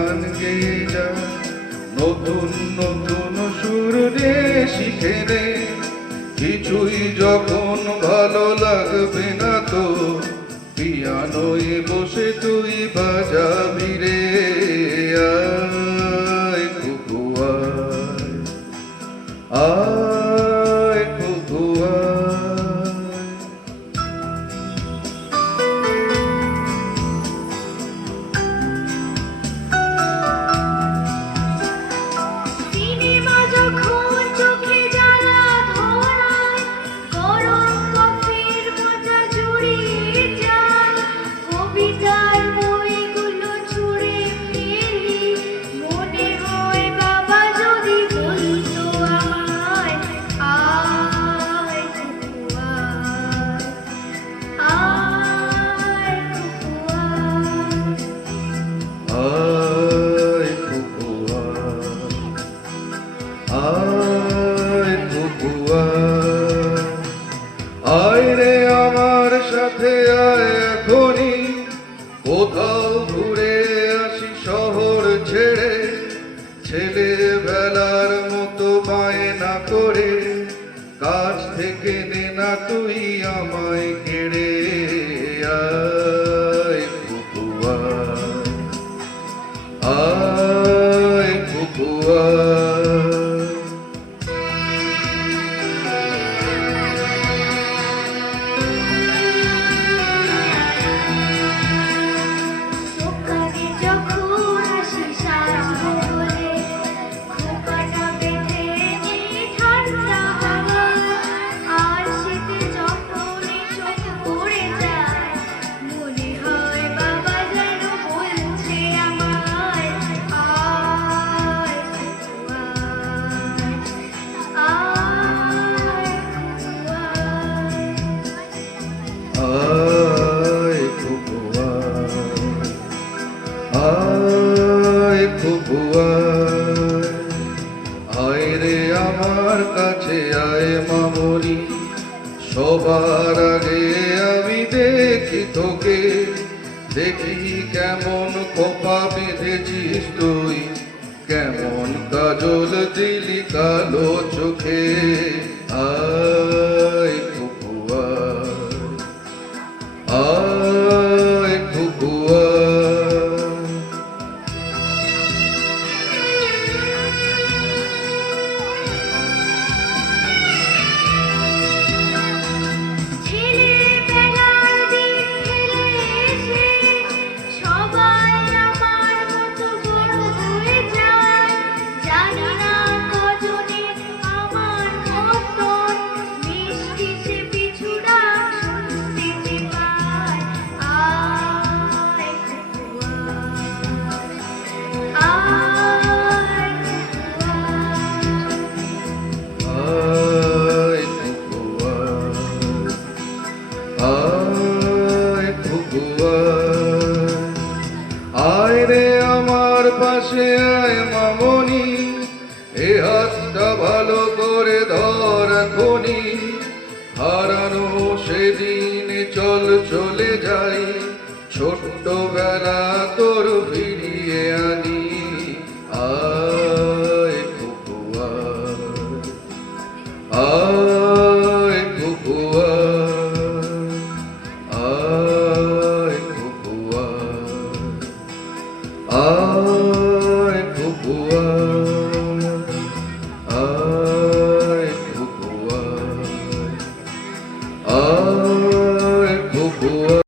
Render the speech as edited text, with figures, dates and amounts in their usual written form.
গান গেয়ে যা, নতুন নতুন সুর রে শিখে নে। কিছুই যখন ভালো লাগবে না তো, পিয়ানোয় বসে তুই বাজাবি রে। আয় কুকু আয়, আয় কুকু আয়। সিনেমা যখন চোখে জ্বালা ধরায়, গরম কফির মজা জুড়িয়ে যায়। কবিতার বইগুলো ছুঁড়ে ফেলি, মনে হয় বাবা যদি বলতো আমায়, আয় কুকু আয়, আয় কুকু আয়। আয় কুকু আয়, আয় কুকু আয়। আয় রে আমার সাথে আয় এখনই, কোথাও ঘুরে আসি শহর ছেড়ে। ছেলেবেলার মতো বায়না করে, কাছ থেকে নে না তুই আমায় কেড়ে। আয় কুকু আয়, আয় কুকু আয়। দোকানে যখন আসি সাজবো বলে, খোঁপাটা বেঁধে নিই ঠান্ডা হাওয়া। আর শীতে যখন চোখ পড়ে যায়, মনে হয় বাবা যেন বলছে আমায়, আয় কুকু আয়, আয় কুকু আয়। আয় কুকু আয়, আয় কুকু আয়। আয় রে আমার কাছে আয় মামনি, সবার আগে আমি দেখি তোকে। দেখি কেমন খোপা বেঁধেছিস তুই, কেমন কাজল দিলি কালো চোখে। আয় কুকু আয়, আয় কুকু আয়। ছেলেবেলার দিন ফেলে এসে সবাই আমার মতো বড় হয়ে যায়। জানি না কজনে আমার মতন মিষ্টি সে পিছু ডাক শুনতে যে পায়, আয় কুকু আয়, আয় কুকু আয়। আয় কুকু আয়, আয় কুকু আয়। আয় রে আমার পাশে আয় মামনি, এ হাতটা ভালো করে ধর এখনি। হারানো সেদিন চল চলে যাই, ছোট্টবেলা তোর